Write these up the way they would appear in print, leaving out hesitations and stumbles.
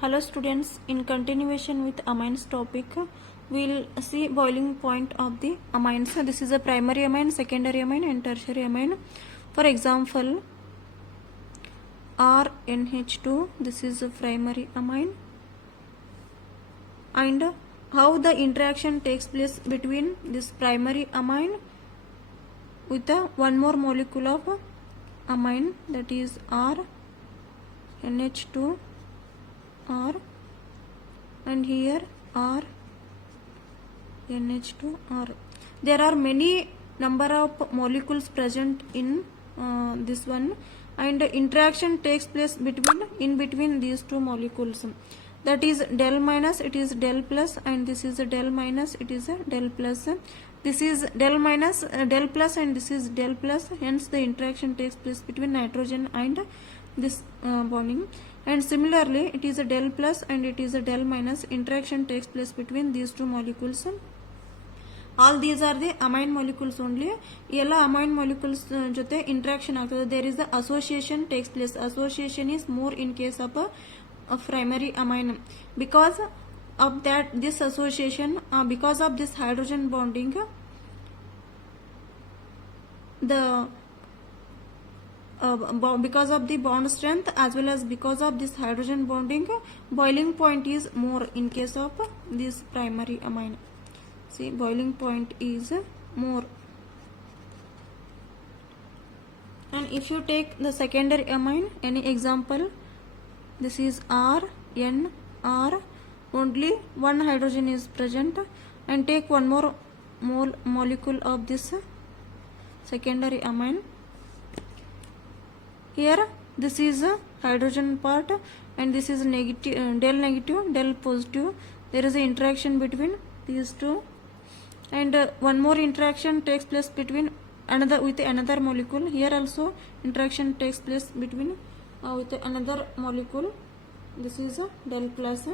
Hello students, in continuation with amines topic, we will see boiling point of the amines. This is a primary amine, secondary amine and tertiary amine. For example, RNH2, this is a primary amine, and how the interaction takes place between this primary amine with one more molecule of amine, that is RNH2 R, and here R NH2R. There are many number of molecules present in this one, and interaction takes place in between these two molecules. That is del minus, it is del plus, and this is a del minus, it is a del plus. This is del minus, del plus, and this is del plus. Hence, the interaction takes place between nitrogen and this bonding. And similarly, it is a del plus and it is a del minus. Interaction takes place between these two molecules. All these are the amine molecules only. Yella amine molecules jote interaction agtade. There is the association takes place. Association is more in case of a primary amine, because of that this association, because of this hydrogen bonding, because of the bond strength as well as because of this hydrogen bonding, boiling point is more in case of this primary amine. See, boiling point is more. And if you take the secondary amine, any example, this is R, N, R, only one hydrogen is present, and take one more molecule of this secondary amine. Here this is a hydrogen part and this is negative, del negative, del positive. There is an interaction between these two, and one more interaction takes place between another molecule. Here also interaction takes place between with another molecule. This is a del plus.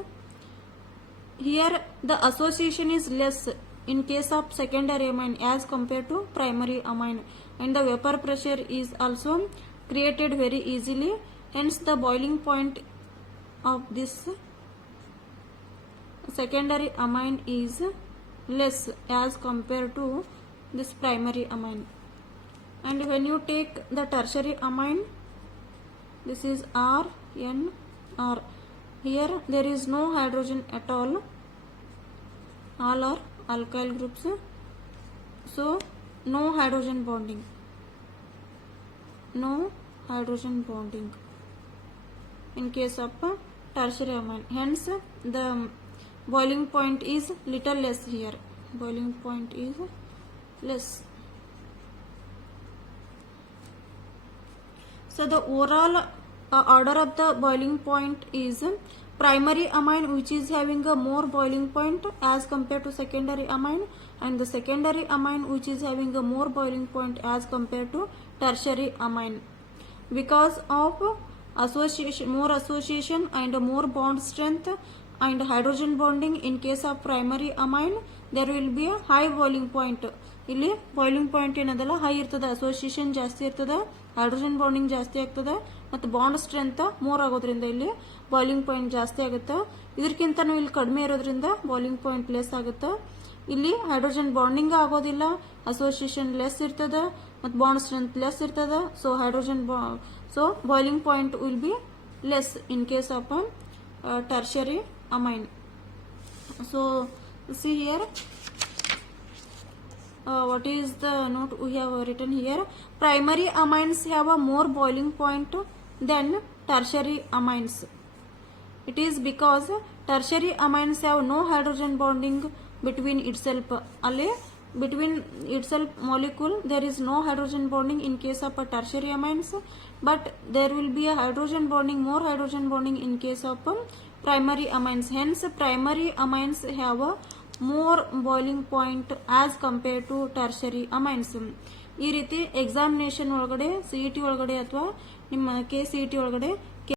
Here the association is less in case of secondary amine as compared to primary amine, and the vapor pressure is also created very easily. Hence, the boiling point of this secondary amine is less as compared to this primary amine. And when you take the tertiary amine, this is R, N, R. Here there is no hydrogen at all. All are alkyl groups. So, no hydrogen bonding. No hydrogen bonding in case of tertiary amine. Hence, the boiling point is little less here. Boiling point is less. So, the overall order of the boiling point is primary amine, which is having a more boiling point as compared to secondary amine, and the secondary amine, which is having a more boiling point as compared to tertiary amine. Because of association, more association and more bond strength and hydrogen bonding in case of primary amine, there will be a high boiling point. ಇಲ್ಲಿ boiling point ಏನದಲ್ಲ high ಇರ್ತದೆ, association ಜಾಸ್ತಿ ಇರ್ತದೆ, hydrogen bonding ಜಾಸ್ತಿ ಆಗ್ತದೆ, ಮತ್ತು bond strength more ಆಗೋದ್ರಿಂದ ಇಲ್ಲಿ ಬಾಯ್ಲಿಂಗ್ ಪಾಯಿಂಟ್ ಜಾಸ್ತಿ ಆಗುತ್ತೆ. ಇದಕ್ಕಿಂತನೂ ಇಲ್ಲಿ ಕಡಿಮೆ ಇರೋದ್ರಿಂದ ಬಾಯ್ಲಿಂಗ್ ಪಾಯಿಂಟ್ ಲೆಸ್ ಆಗುತ್ತೆ. ಇಲ್ಲಿ ಹೈಡ್ರೋಜನ್ ಬಾಂಡಿಂಗ್ ಆಗೋದಿಲ್ಲ, ಅಸೋಸಿಯೇಷನ್ ಲೆಸ್ ಇರ್ತದೆ ಮತ್ತು ಬಾಂಡ್ ಸ್ಟ್ರೆಂತ್ ಲೆಸ್ ಇರ್ತದೆ. So boiling point will be less in case of tertiary amine. So see here, what is the note we have written here? Primary amines have a more boiling point than tertiary amines. It is because tertiary amines have no hydrogen bonding between itself. Between itself molecule there is no hydrogen bonding in case of tertiary amines, but there will be a hydrogen bonding, more hydrogen bonding in case of primary amines. Hence, primary amines have a more boiling point as compared to tertiary amines. ಈ ರೀತಿ examination ಒಳಗಡೆ CET ಒಳಗಡೆ ಅಥವಾ ನಿಮ್ಮ KCET ಒಳಗಡೆ